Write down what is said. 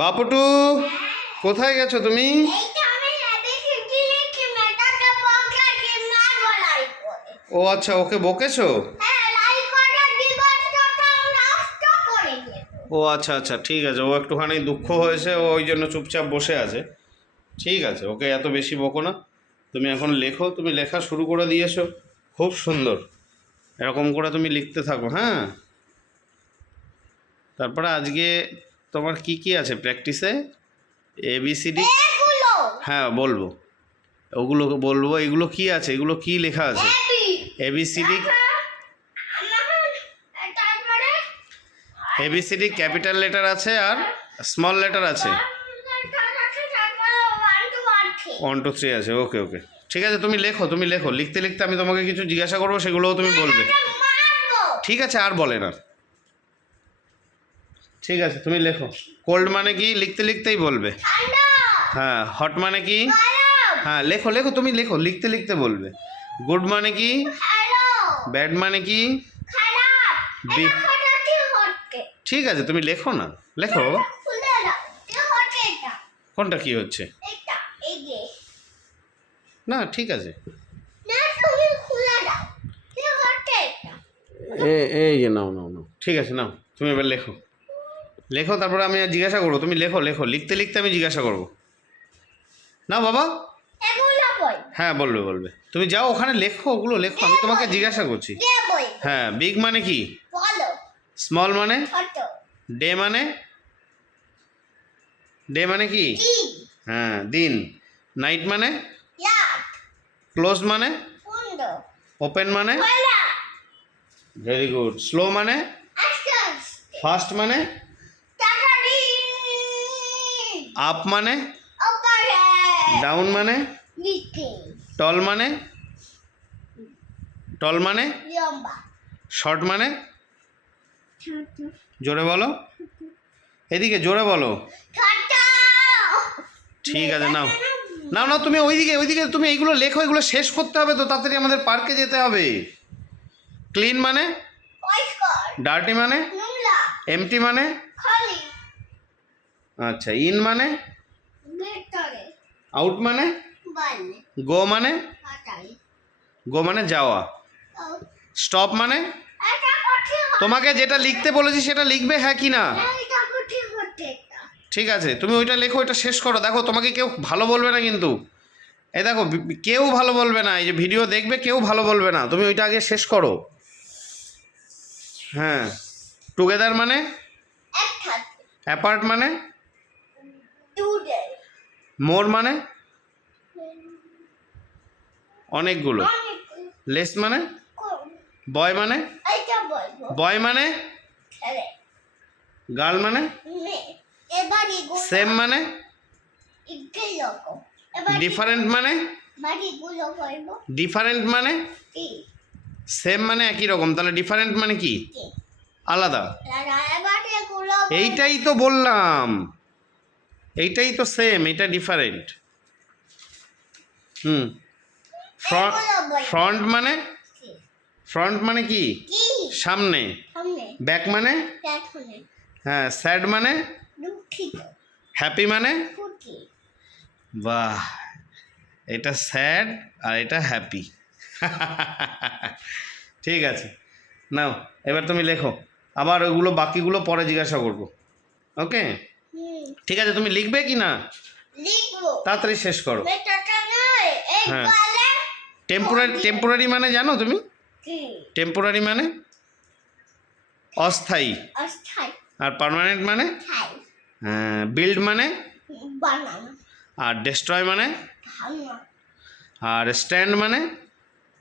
বাপুটু কোথায় গেছো তুমি? ও আচ্ছা ওকে বকেছো? হ্যাঁ ও আচ্ছা আচ্ছা ঠিক আছে। ও একটুখানি দুঃখ হয়েছে ও ওই জন্য চুপচাপ বসে আছে। ঠিক আছে ওকে এত বেশি বকো না। তুমি এখন লেখো তুমি লেখা শুরু করে দিয়েছ। খুব সুন্দর। এরকম করে তুমি লিখতে থাকো হ্যাঁ? তারপরে আজকে তোমার কি কি আছে প্র্যাকটিসে এবিসিডি এগুলো। হ্যাঁ বলব। ওগুলো বলব। এগুলো কি আছে? এগুলো কি লেখা আছে? A B A B C D A B C D capital letter আছে আর স্মল লেটার আছে। One two three one two three আছে ওকে ওকে ঠিক আছে তুমি লেখো তুমি লেখো। লিখতে লিখতে আমি তোমাকে কিছু জিজ্ঞাসা করব সেগুলোও তুমি বলবে। ঠিক আছে আর বলে না। ঠিক আছে তুমি লেখো। কোল্ড মানে কি? লিখতে লিখতেই বলবে। হ্যাঁ হট মানে কি? হ্যাঁ লেখো লেখো তুমি লেখো লিখতে লিখতে বলবে। গুড মানে কি? ব্যাড মানে কি? ঠিক আছে তুমি লেখো না। লেখো কোনটা কি হচ্ছে? না ঠিক আছে। এই যে নাও নাও নাও। ঠিক আছে নাও তুমি এবার লেখো। লেখো তারপরে আমি আর জিজ্ঞাসা করব। তুমি লেখো লেখো। লিখতে লিখতে আমি জিজ্ঞাসা করব। না বাবা। হ্যাঁ বলবে বলবে। তুমি যাও ওখানে লেখো ওগুলো লেখো। আমি তোমাকে জিজ্ঞাসা করছি। হ্যাঁ বিগ মানে কি? স্মল মানে? ডে মানে? ডে মানে কি? হ্যাঁ দিন। নাইট মানে? ক্লোজ মানে? ওপেন মানে? Very good. স্লো মানে? ফাস্ট মানে? আপ মানে? ডাউন মানে? টল মানে? টল মানে? শর্ট মানে? জোরে বলো। এদিকে জোরে বলো। ঠিক আছে নাও। নাও না তুমি ওইদিকে ওইদিকে তুমি এইগুলো লেখো এগুলো শেষ করতে হবে তো তাড়াতাড়ি আমাদের পার্কে যেতে হবে। ক্লিন মানে? ডার্টি মানে? এমটি মানে? খালি আচ্ছা ইন মানে? আউট মানে? গো মানে? গো মানে যাওয়া। স্টপ মানে? তোমাকে যেটা লিখতে বলেছি সেটা লিখবে হ্যাঁ কি না? এটা ঠিক আছে তুমি ওইটা লেখো ওইটা শেষ করো। দেখো তোমাকে কেউ ভালো বলবে না কিন্তু। এই দেখো কেউ ভালো বলবে না। এই যে ভিডিও দেখবে কেউ ভালো বলবে না। তুমি ওইটা আগে শেষ করো। হ্যাঁ। টুগেদার মানে? অ্যাপার্ট মানে? মোর মানে? অনেকগুলো। লেস মানে? বয় মানে? বয় মানে? গার্ল মানে? সেম মানে? ডিফারেন্ট মানে? ডিফারেন্ট মানে? সেম মানে একই রকম। তাহলে ডিফারেন্ট মানে কি? আলাদা। এইটাই তো বললাম। এইটাই তো সেম এটা ডিফারেন্ট হুম। ফ্রন্ট ফ্রন্ট মানে? ফ্রন্ট মানে কি? কি? সামনে। ব্যাক মানে? হ্যাঁ স্যাড মানে? হ্যাপি মানে? বাহ। এটা স্যাড আর এটা হ্যাপি ঠিক আছে। নাও এবার তুমি লেখো। আবার ওগুলো বাকিগুলো পরে জিজ্ঞাসা করব। ওকে ঠিক আছে তুমি লিখবে কি না তাড়াতাড়ি শেষ করো। হ্যাঁ। টেম্পোরারি টেম্পোরারি মানে জানো তুমি? টেম্পোরারি মানে অস্থায়ী। আর পার্মানেন্ট মানে? খাই বিল্ড মানে? আর ডেস্ট্রয় মানে? আর স্ট্যান্ড মানে?